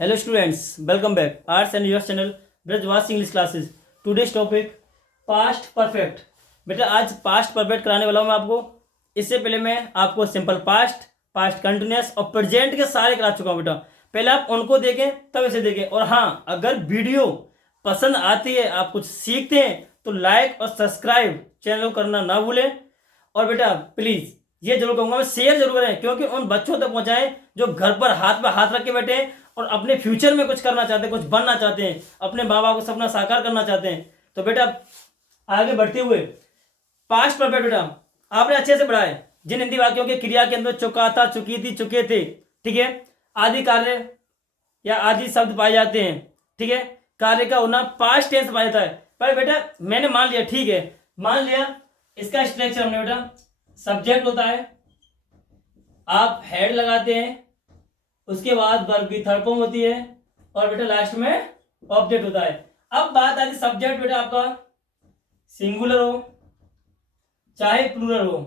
Hello students, welcome back. Arts and yours channel Brajwas English classes. Today's topic past perfect. बेटा आज past perfect कराने वाला हूँ मैं आपको. इससे पहले मैं आपको सिंपल पास्ट, पास्ट कंटिन्यूअस और प्रेजेंट के सारे करा चुका हूँ बेटा. पहले आप उनको देखें तब इसे देखें. और हाँ, अगर वीडियो पसंद आती है, आप कुछ सीखते हैं तो लाइक और सब्सक्राइब चैनल को करना ना भूलें. और बेटा प्लीज ये जरूर कहूंगा मैं, शेयर जरूर करें, क्योंकि उन बच्चों तक पहुंचाएं जो घर पर हाथ रख के बैठे हैं और अपने फ्यूचर में कुछ करना चाहते हैं, कुछ बनना चाहते हैं, अपने माँ बाप को सपना साकार करना चाहते हैं. तो बेटा आगे बढ़ते हुए पास्ट परफेक्ट बेटा आपने अच्छे से पढ़ा है. जिन हिंदी वाक्यों के क्रिया के अंदर चुका था, चुकी थी, चुके थे, ठीक है, आदि कार्य या आदि शब्द पाए जाते हैं, ठीक है, कार्य का होना पास्ट टेंस पाया जाता है. पर बेटा मैंने मान लिया, ठीक है, मान लिया इसका स्ट्रक्चर हमने बेटा सब्जेक्ट होता है, आप हेड लगाते हैं, उसके बाद वर्ब की थर्ड फॉर्म होती है और बेटा लास्ट में ऑब्जेक्ट होता है. अब बात आती है सब्जेक्ट बेटा आपका सिंगुलर हो चाहे प्लूरल हो,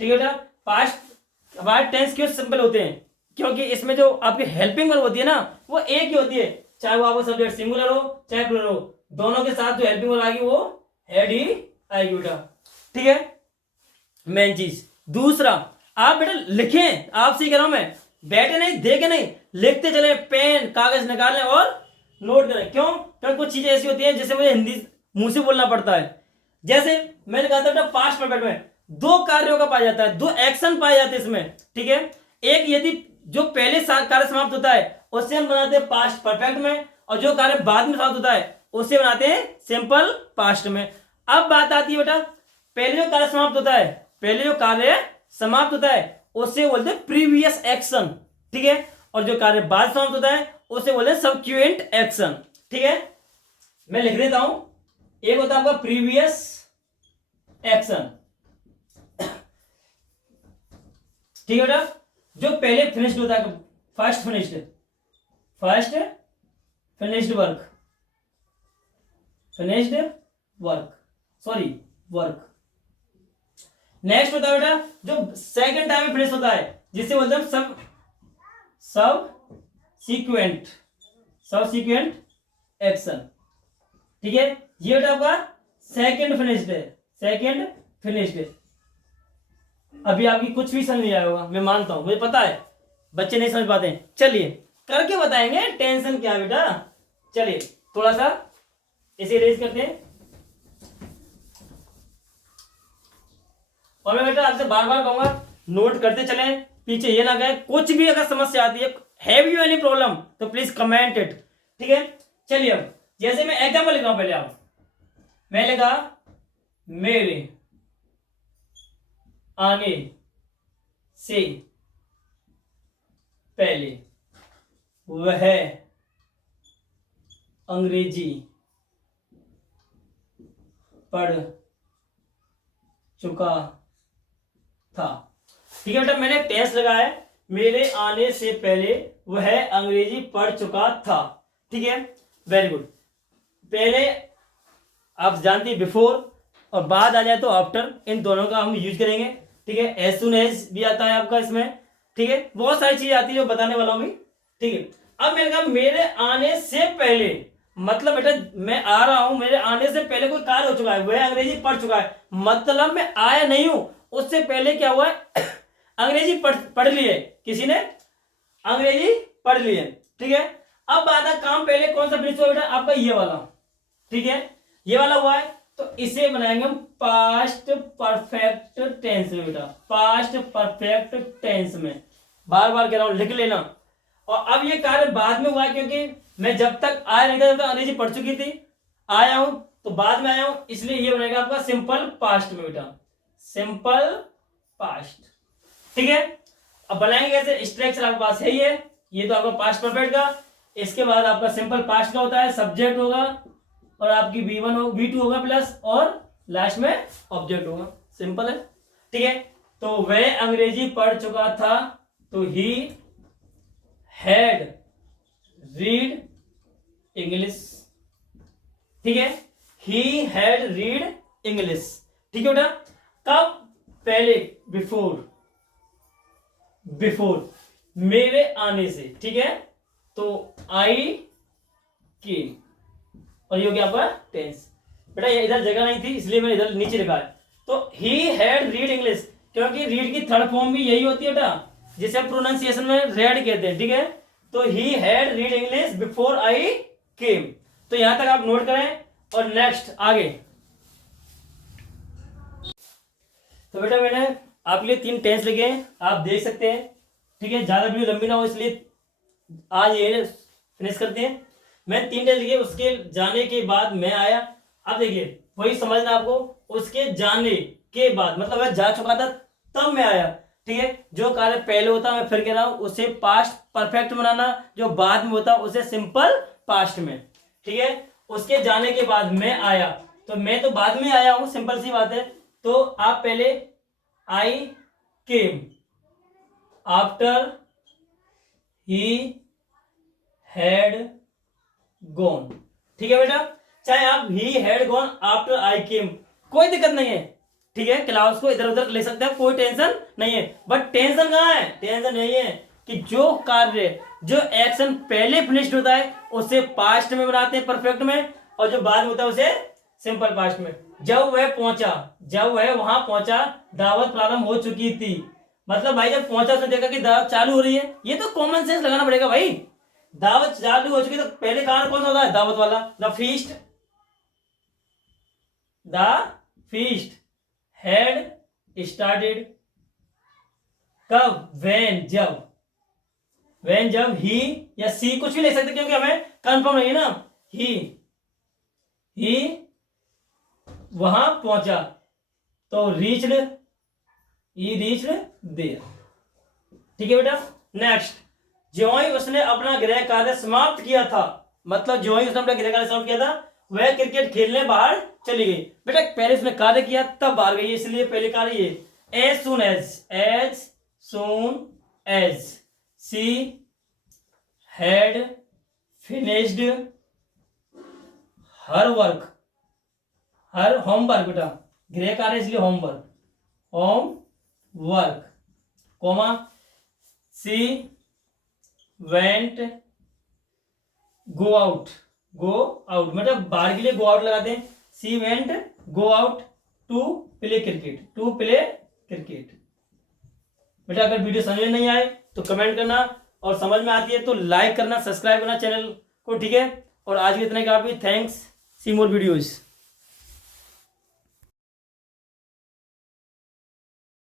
ठीक है बेटा. पास्ट टेंस क्यों सिंपल होते हैं? क्योंकि इसमें जो आपकी हेल्पिंग वर्ब होती है ना वो एक ही होती है, चाहे वो आपका सब्जेक्ट सिंगुलर हो चाहे प्लूरल हो, दोनों के साथ जो हेल्पिंग वर्ब आएगी वो हेड ही आएगी बेटा. ठीक है, मेन चीज. दूसरा आप बेटा लिखें, आपसे कह रहा हूं मैं, बैठे नहीं, देखे नहीं, लिखते चले, पेन कागज निकालें और नोट करें. क्यों? क्योंकि कुछ चीजें ऐसी होती हैं जिसे मुझे हिंदी मुंह से बोलना पड़ता है. जैसे मैंने कहा था बेटा पास्ट परफेक्ट में दो कार्यों का पाया जाता है, दो एक्शन पाए जाते हैं इसमें, ठीक है. एक यदि जो पहले कार्य समाप्त होता है उससे हम बनाते हैं पास्ट परफेक्ट में, और जो कार्य बाद में समाप्त होता है उससे बनाते हैं सिंपल पास्ट में. अब बात आती है बेटा पहले जो कार्य समाप्त होता है, पहले जो कार्य समाप्त होता है उससे बोलते हैं प्रीवियस एक्शन, ठीक है, और जो कार्य बाद समाप्त होता है उसे बोलते हैं सबक्वेंट एक्शन. ठीक है, मैं लिख देता हूं. एक होता है आपका प्रीवियस एक्शन, ठीक है बेटा, जो पहले फिनिश्ड होता है, फर्स्ट वर्क. नेक्स्ट होता है बेटा जो सेकंड टाइम में फिनिश होता है जिससे बोलते हैं सब सीक्वेंट एक्शन. ठीक है, ये बेटा आपका सेकंड फिनिश्ड. अभी आपकी कुछ भी समझ नहीं आया होगा, मैं मानता हूं, मुझे पता है बच्चे नहीं समझ पाते हैं. चलिए करके बताएंगे, टेंशन क्या बेटा. चलिए थोड़ा सा इसे रेज करते हैं. और मैं बेटा आपसे बार बार कहूंगा नोट करते चलें, पीछे ये ना गए. कुछ भी अगर समस्या आती है, हैव यू एनी प्रॉब्लम, तो प्लीज कमेंट इट. ठीक है, चलिए अब जैसे मैं एग्जाम्पल लिख रहा हूं, पहले आप मैं लिखा मेरे आने से पहले वह अंग्रेजी पढ़ चुका था. ठीक है बेटा, मैंने टेंस लगाया है, मेरे आने से पहले वह अंग्रेजी पढ़ चुका था. ठीक है, वेरी गुड. पहले आप जानते हैं बिफोर, और बाद आ जाए तो आफ्टर, इन दोनों का हम यूज करेंगे. ठीक है, एज सुन एज भी आता है आपका इसमें. ठीक है, बहुत सारी चीजें आती है जो बताने वाला हूं मैं. ठीक है, अब मैंने कहा मेरे आने से पहले, मतलब बेटा मैं आ रहा हूं, मेरे आने से पहले कोई कार्य हो चुका है, वह अंग्रेजी पढ़ चुका है, मतलब मैं आया नहीं हूं, उससे पहले क्या हुआ है अंग्रेजी पढ़ ली है, किसी ने अंग्रेजी पढ़ ली है. ठीक है, अब बात है काम पहले कौन सा फिनिश हुआ बेटा, आपका ये वाला. ठीक है, ये वाला हुआ है, तो इसे बनाएंगे हम पास्ट परफेक्ट टेंस में बेटा. पास्ट परफेक्ट टेंस में बार बार कह रहा हूं, लिख लेना. और अब ये कार्य बाद में हुआ है, क्योंकि मैं जब तक आया नहीं था तब तक अंग्रेजी पढ़ चुकी थी, आया हूं तो बाद में आया हूं, इसलिए ये बनेगा आपका सिंपल पास्ट में बेटा, सिंपल पास्ट. ठीक है, अब बनाएंगे कैसे, स्ट्रक्चर आपके पास है ही है. ये तो आपका पास्ट परफेक्ट का, इसके बाद आपका सिंपल पास्ट का होता है, सब्जेक्ट होगा और आपकी V1 हो, V2 होगा प्लस, और लास्ट में ऑब्जेक्ट होगा. सिंपल है. ठीक है, तो वह अंग्रेजी पढ़ चुका था, तो ही हैड रीड इंग्लिश. ठीक है, ही हैड रीड इंग्लिश. ठीक है बेटा, कब, पहले, बिफोर मेरे आने से. ठीक है, तो आई केम, और ये हो गया आपका टेंस। बेटा ये इधर जगह नहीं थी इसलिए मैंने इधर नीचे लिखा है। तो ही हैड रीड इंग्लिश, क्योंकि रीड की थर्ड फॉर्म भी यही होती है बेटा, जिसे हम प्रोनाउंसिएशन में रेड कहते हैं, ठीक है। तो he had read English before I came. तो यहां तक आप नोट करें। और नेक्स्ट आगे, तो बेटा मैंने आपके लिए 3 टेंस लिखे हैं, आप देख सकते हैं, ठीक है। ज्यादा वीडियो लंबी ना हो इसलिए आज ये फिनिश करते हैं। मैं 3 टेंस लिखे, उसके जाने के बाद मैं आया। अब देखिए वही समझना आपको, उसके जाने के बाद मतलब वह जा चुका था तब मैं आया, ठीक है। जो कार्य पहले होता मैं फिर कह रहा हूं उसे पास्ट परफेक्ट बनाना, जो बाद में होता उसे सिंपल पास्ट में, ठीक है। उसके जाने के बाद मैं आया, तो मैं तो बाद में आया हूं, सिंपल सी बात है। तो आप पहले I came after he had gone, ठीक है बेटा। चाहे आप he had gone after I came, कोई दिक्कत नहीं है, ठीक है। क्लास को इधर उधर ले सकते हैं, कोई टेंशन नहीं है। बट टेंशन कहाँ है? टेंशन यही है कि जो कार्य, जो एक्शन पहले फिनिश्ड होता है उसे पास्ट में बनाते हैं परफेक्ट में, और जो बाद में होता है उसे सिंपल पास्ट में। जब वह पहुंचा, जब वह वहां पहुंचा दावत प्रारंभ हो चुकी थी, मतलब भाई जब पहुंचा उसने देखा कि दावत चालू हो रही है। ये तो कॉमन सेंस लगाना पड़ेगा भाई, दावत चालू हो चुकी तो पहले कारण कौन सा होता है? दावत वाला, the feast. The feast had started कब? व्हेन, जब। व्हेन जब ही या सी कुछ भी ले सकते क्योंकि हमें कंफर्म नहीं है ना। ही वहां पहुंचा, तो रीच्ड, ही रीच्ड देयर, ठीक है बेटा। नेक्स्ट, ज्यों ही उसने अपना गृह कार्य समाप्त किया था, मतलब ज्यों ही उसने अपना गृह कार्य समाप्त किया था वह क्रिकेट खेलने बाहर चली गई। बेटा पहले उसने कार्य किया तब बाहर गई, इसलिए पहले कार्य ये as soon as she had finished her work, her homework, बेटा गृह कार्य इसलिए homework, comma she went go out, मतलब बाहर के लिए गो आउट लगाते हैं। She went go out to play cricket. बेटा अगर वीडियो समझ में नहीं आए तो कमेंट करना, और समझ में आती है तो लाइक करना, सब्सक्राइब करना चैनल को, ठीक है। और आज के इतने का भी थैंक्स, सी मोर वीडियोज।